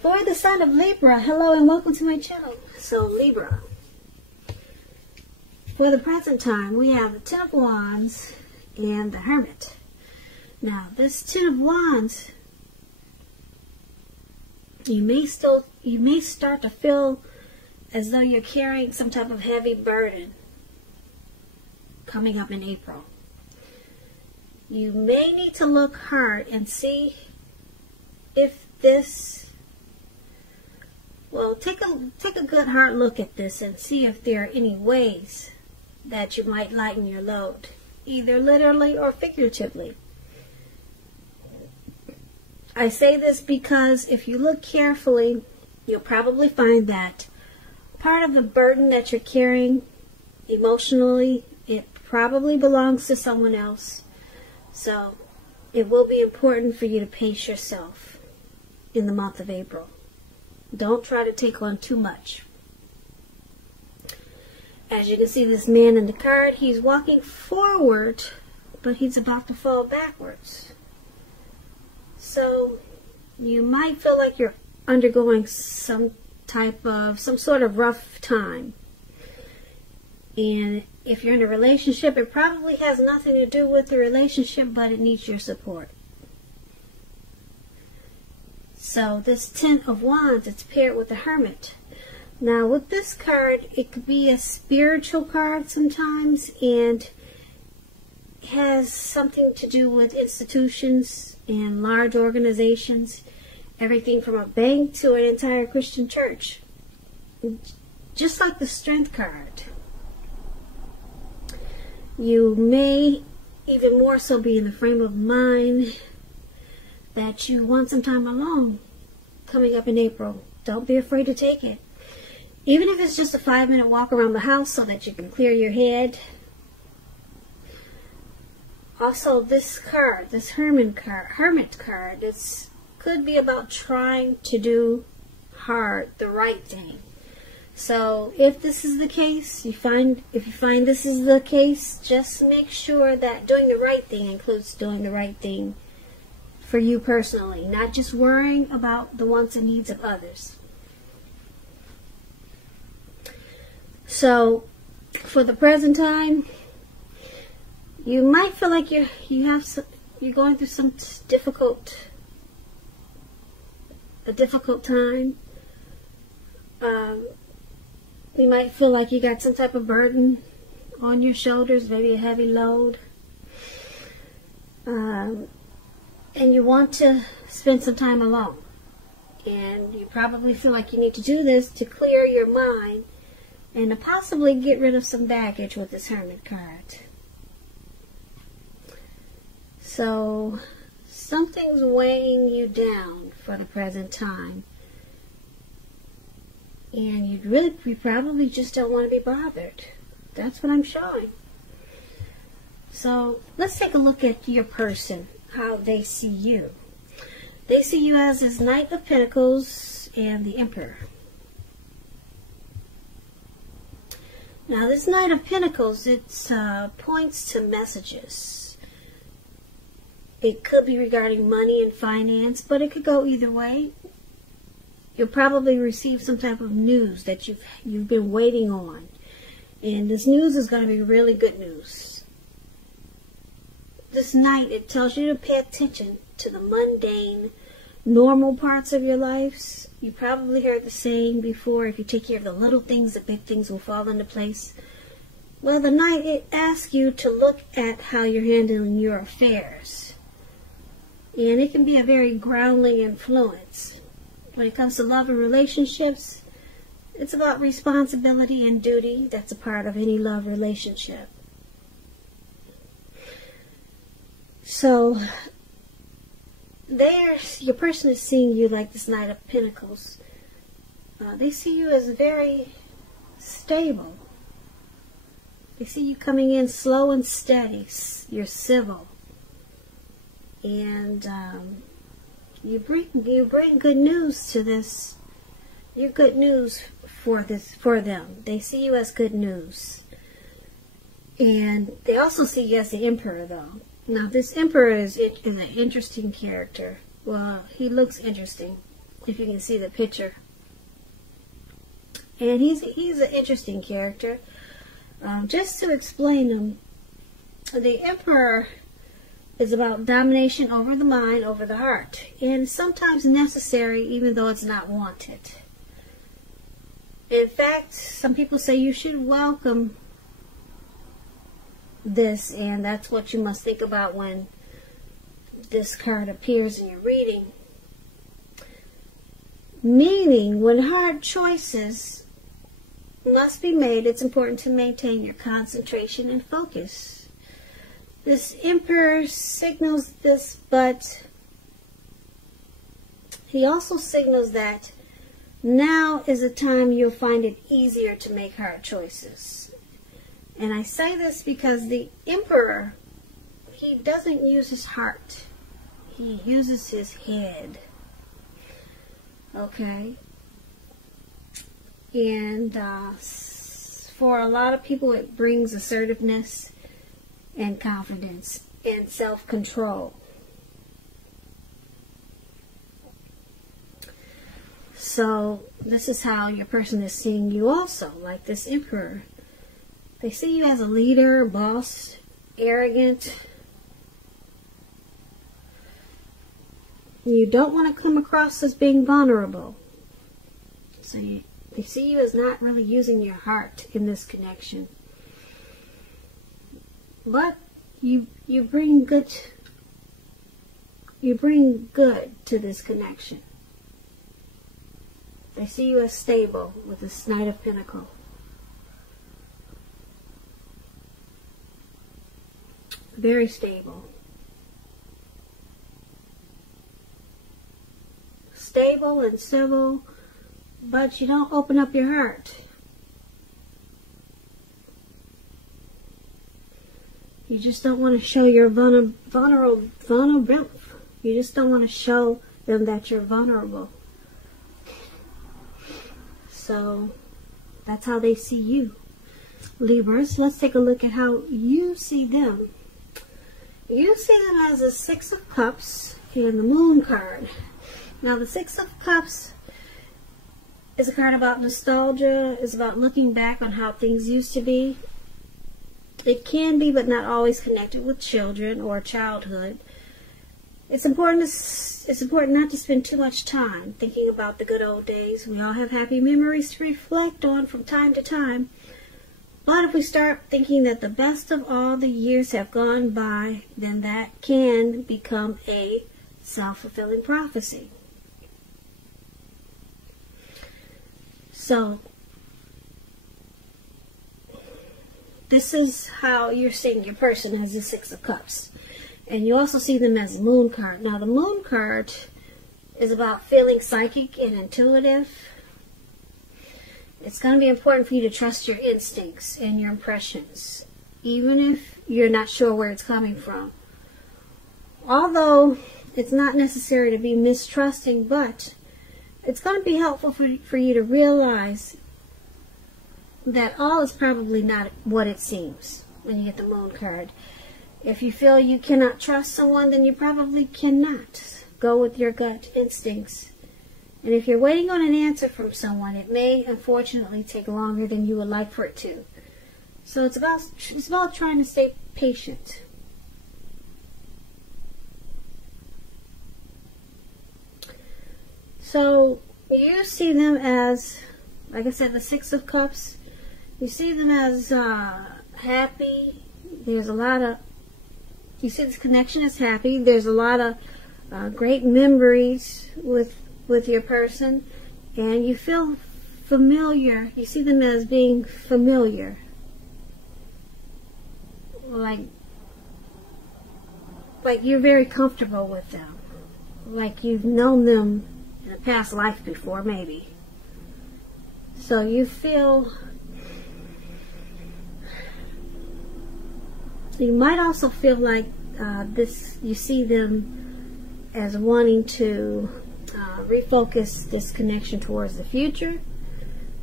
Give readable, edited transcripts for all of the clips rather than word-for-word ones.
For the sign of Libra, hello and welcome to my channel. So Libra, for the present time, we have the Ten of Wands and the Hermit. Now, this Ten of Wands, you may start to feel as though you're carrying some type of heavy burden coming up in April. You may need to look hard and see if this, well, take a good hard look at this and see if there are any ways that you might lighten your load, either literally or figuratively. I say this because if you look carefully, you'll probably find that part of the burden that you're carrying emotionally, it probably belongs to someone else. So it will be important for you to pace yourself in the month of April. Don't try to take on too much. As you can see, this man in the card, he's walking forward, but he's about to fall backwards. So you might feel like you're undergoing some sort of rough time. And if you're in a relationship, it probably has nothing to do with the relationship, but it needs your support. So this Ten of Wands, it's paired with the Hermit. Now with this card, it could be a spiritual card sometimes, and has something to do with institutions and large organizations, everything from a bank to an entire Christian church. Just like the Strength card, you may even more so be in the frame of mind that you want some time alone coming up in April. Don't be afraid to take it. Even if it's just a 5-minute walk around the house so that you can clear your head. Also, this card, this Hermit card, this could be about trying to do the right thing. So if this is the case, if you find this is the case, just make sure that doing the right thing includes doing the right thing for you personally, not just worrying about the wants and needs of others. So for the present time, you might feel like you're going through some a difficult time. You might feel like you got some type of burden on your shoulders, maybe a heavy load. And you want to spend some time alone. And you probably feel like you need to do this to clear your mind and to possibly get rid of some baggage with this Hermit card. So something's weighing you down for the present time. And you probably just don't want to be bothered. That's what I'm showing. So let's take a look at your person, how they see you. They see you as this Knight of Pentacles and the Emperor. Now this Knight of Pentacles, it points to messages. It could be regarding money and finance, but it could go either way. You'll probably receive some type of news that you've been waiting on. And this news is going to be really good news. This Knight, it tells you to pay attention to the mundane, normal parts of your lives. You probably heard the saying before, if you take care of the little things, the big things will fall into place. Well, the Knight, it asks you to look at how you're handling your affairs. And it can be a very grounding influence. When it comes to love and relationships, it's about responsibility and duty. That's a part of any love relationship. So, your person is seeing you like this Knight of Pentacles. They see you as very stable. They see you coming in slow and steady. You're civil. And you bring good news to this. You're good news for them. They see you as good news. And they also see you as the Emperor, though. Now, this Emperor is an interesting character. Well, he looks interesting. if you can see the picture. And he's an interesting character. Just to explain him, the Emperor is about domination over the mind, over the heart, and sometimes necessary even though it's not wanted. In fact, some people say you should welcome this, and that's what you must think about when this card appears in your reading. Meaning, when hard choices must be made, it's important to maintain your concentration and focus. This Emperor signals this, but he also signals that now is a time you'll find it easier to make hard choices. And I say this because the Emperor, he doesn't use his heart. He uses his head. Okay? And for a lot of people, it brings assertiveness and confidence and self-control. So this is how your person is seeing you also, like this Emperor. They see you as a leader, boss, arrogant. You don't want to come across as being vulnerable. So they see you as not really using your heart in this connection. But you bring good to this connection. They see you as stable with this Knight of Pentacles. Very stable. Stable and civil, but you don't open up your heart. You just don't want to show your vulnerable. You just don't want to show them that you're vulnerable. So that's how they see you, Libras. Let's take a look at how you see them. You see them as a Six of Cups and the Moon card. Now the Six of Cups is a card about nostalgia. It's about looking back on how things used to be. It can be, but not always, connected with children or childhood. It's important not to spend too much time thinking about the good old days. We all have happy memories to reflect on from time to time. But if we start thinking that the best of all the years have gone by, then that can become a self-fulfilling prophecy. So this is how you're seeing your person, as the Six of Cups. And you also see them as the Moon card. Now the Moon card is about feeling psychic and intuitive. It's going to be important for you to trust your instincts and your impressions, even if you're not sure where it's coming from. Although it's not necessary to be mistrusting, but it's going to be helpful for you to realize that all is probably not what it seems when you get the Moon card. If you feel you cannot trust someone, then you probably cannot. Go with your gut instincts. And if you're waiting on an answer from someone, it may unfortunately take longer than you would like for it to. So it's about trying to stay patient. So you see them as, like I said, the Six of Cups. You see them as happy. There's a lot of, you see this connection is happy. There's a lot of great memories with your person, and you feel familiar. You see them as being familiar, like you're very comfortable with them, like you've known them in a past life before, maybe. So you feel, you might also feel like you see them as wanting to refocus this connection towards the future.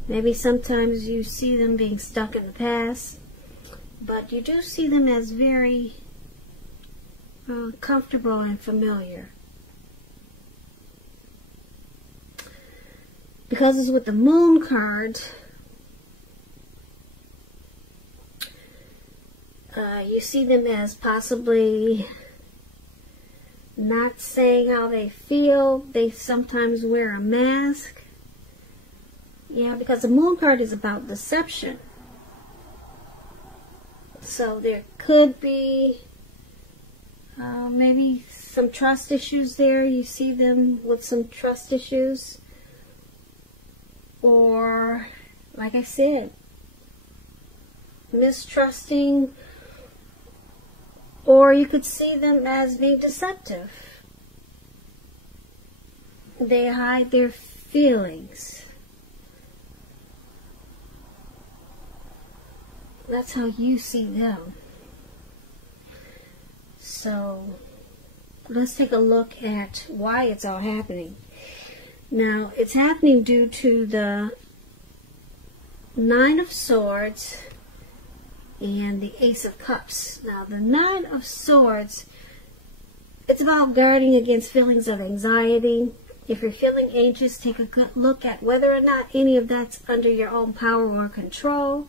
Maybe sometimes you see them being stuck in the past, but you do see them as very comfortable and familiar. because it's with the Moon card, you see them as possibly not saying how they feel. They sometimes wear a mask. Yeah, because the Moon card is about deception. So there could be maybe some trust issues there. You see them with some trust issues. Or, like I said, mistrusting. Or you could see them as being deceptive. They hide their feelings. That's how you see them. So, let's take a look at why it's all happening. Now, it's happening due to the Nine of Swords and the Ace of Cups. Now, the Nine of Swords, it's about guarding against feelings of anxiety. If you're feeling anxious, take a good look at whether or not any of that's under your own power or control,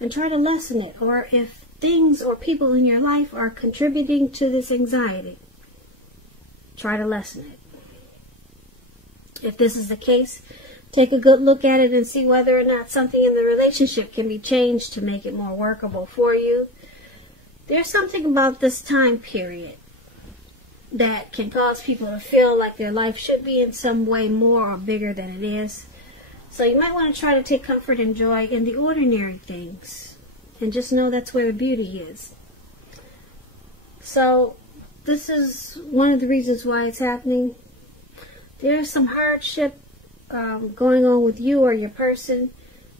and try to lessen it. Or if things or people in your life are contributing to this anxiety, try to lessen it. If this is the case, take a good look at it and see whether or not something in the relationship can be changed to make it more workable for you. There's something about this time period that can cause people to feel like their life should be in some way more or bigger than it is. So you might want to try to take comfort and joy in the ordinary things. And just know that's where the beauty is. So this is one of the reasons why it's happening. There's some hardship going on with you or your person,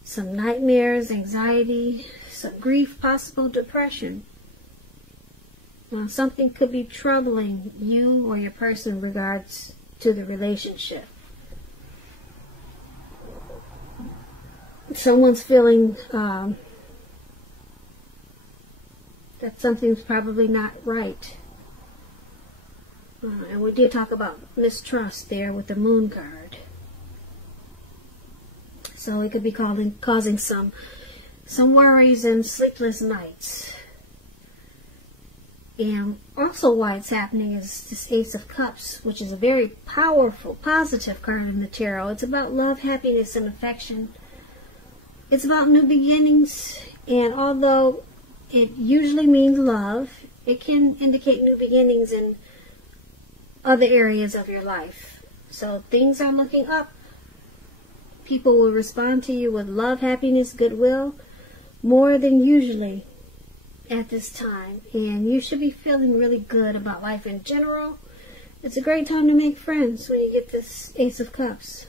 some nightmares, anxiety, some grief, possible depression. Something could be troubling you or your person in regards to the relationship. Someone's feeling that something's probably not right. And we did talk about mistrust there with the Moon card. So it could be causing some worries and sleepless nights. And also why it's happening is this Ace of Cups, which is a very powerful, positive card in the tarot. It's about love, happiness, and affection. It's about new beginnings. And although it usually means love, it can indicate new beginnings in other areas of your life. So things are looking up. People will respond to you with love, happiness, goodwill, more than usually at this time. And you should be feeling really good about life in general. It's a great time to make friends when you get this Ace of Cups.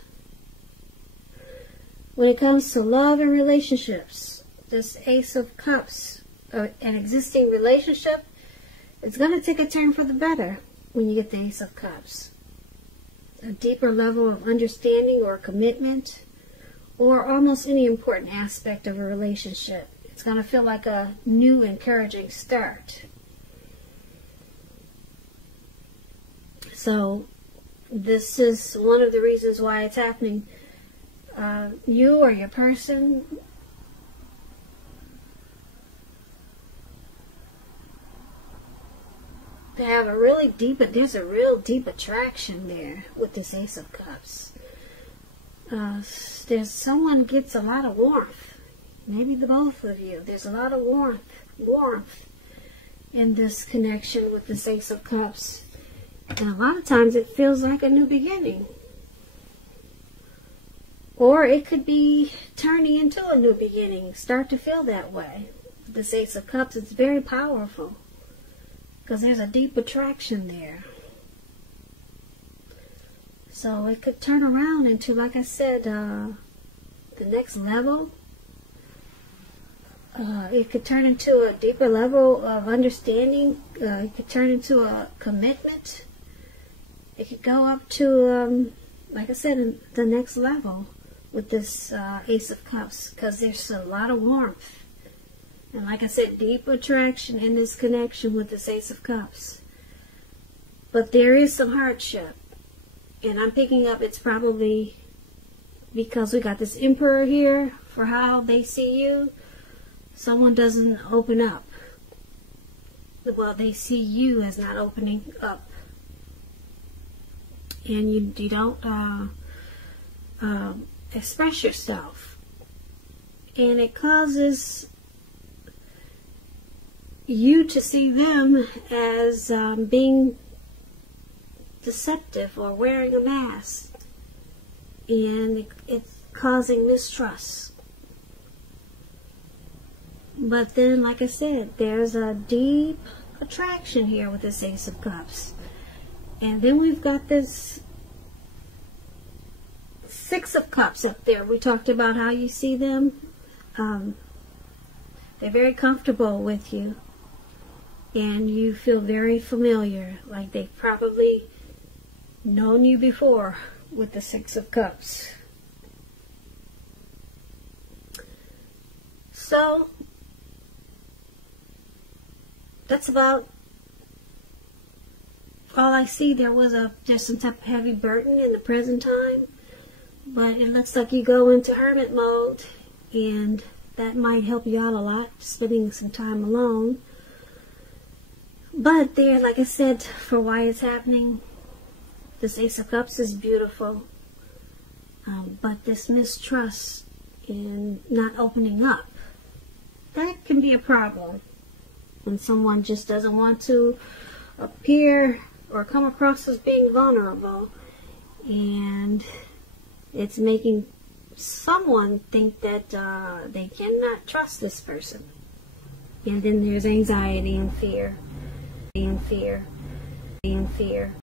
When it comes to love and relationships, this Ace of Cups, an existing relationship, it's going to take a turn for the better when you get the Ace of Cups. A deeper level of understanding or commitment, or almost any important aspect of a relationship. It's going to feel like a new, encouraging start. So, this is one of the reasons why it's happening. You or your person they have a really deep, there's a real deep attraction there with this Ace of Cups. There's someone gets a lot of warmth. Maybe the both of you. There's a lot of warmth in this connection with this Ace of Cups. And a lot of times it feels like a new beginning. Or it could be turning into a new beginning. Start to feel that way. This Ace of Cups, it's very powerful. Because there's a deep attraction there. So it could turn around into, like I said, the next level. It could turn into a deeper level of understanding. It could turn into a commitment. It could go up to, like I said, the next level with this Ace of Cups. Because there's a lot of warmth. And like I said, deep attraction in this connection with this Ace of Cups. But there is some hardship. And I'm picking up it's probably because we got this Emperor here for how they see you. Someone doesn't open up. Well, they see you as not opening up. And you don't express yourself. And it causes you to see them as being deceptive or wearing a mask. And it's causing mistrust. But then, like I said, there's a deep attraction here with this Ace of Cups. And then we've got this Six of Cups up there. We talked about how you see them. They're very comfortable with you. And you feel very familiar, like they've probably known you before with the Six of Cups. So, that's about all I see. There's some type of heavy burden in the present time. But it looks like you go into hermit mode, and that might help you out a lot, spending some time alone. But there, like I said, for why it's happening, this Ace of Cups is beautiful. But this mistrust and not opening up, that can be a problem when someone just doesn't want to appear or come across as being vulnerable. And it's making someone think that they cannot trust this person. And then there's anxiety and fear. And fear.